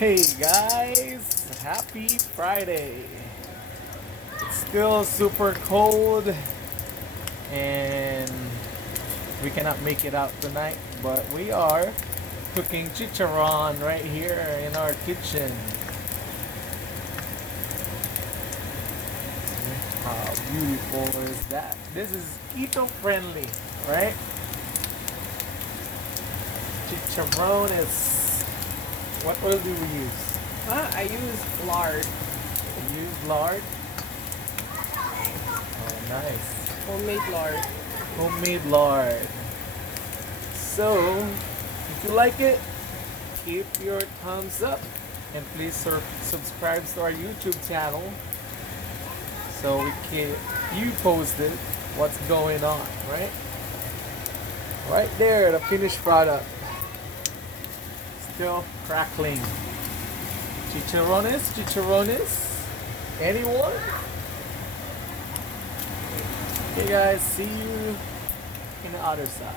Hey guys, happy Friday. It's still super cold and we cannot make it out tonight, but we are cooking chicharon right here in our kitchen. How beautiful is that? This is keto friendly, right? Chicharones. What oil do we use? I use lard, We use lard. Oh, nice. homemade lard. Homemade lard. So, if you like it, keep your thumbs up and please subscribe to our YouTube channel so we can you posted what's going on, right? Right there, the finished product. Still crackling. Chicharones? Anyone? Okay guys, see you in the other side.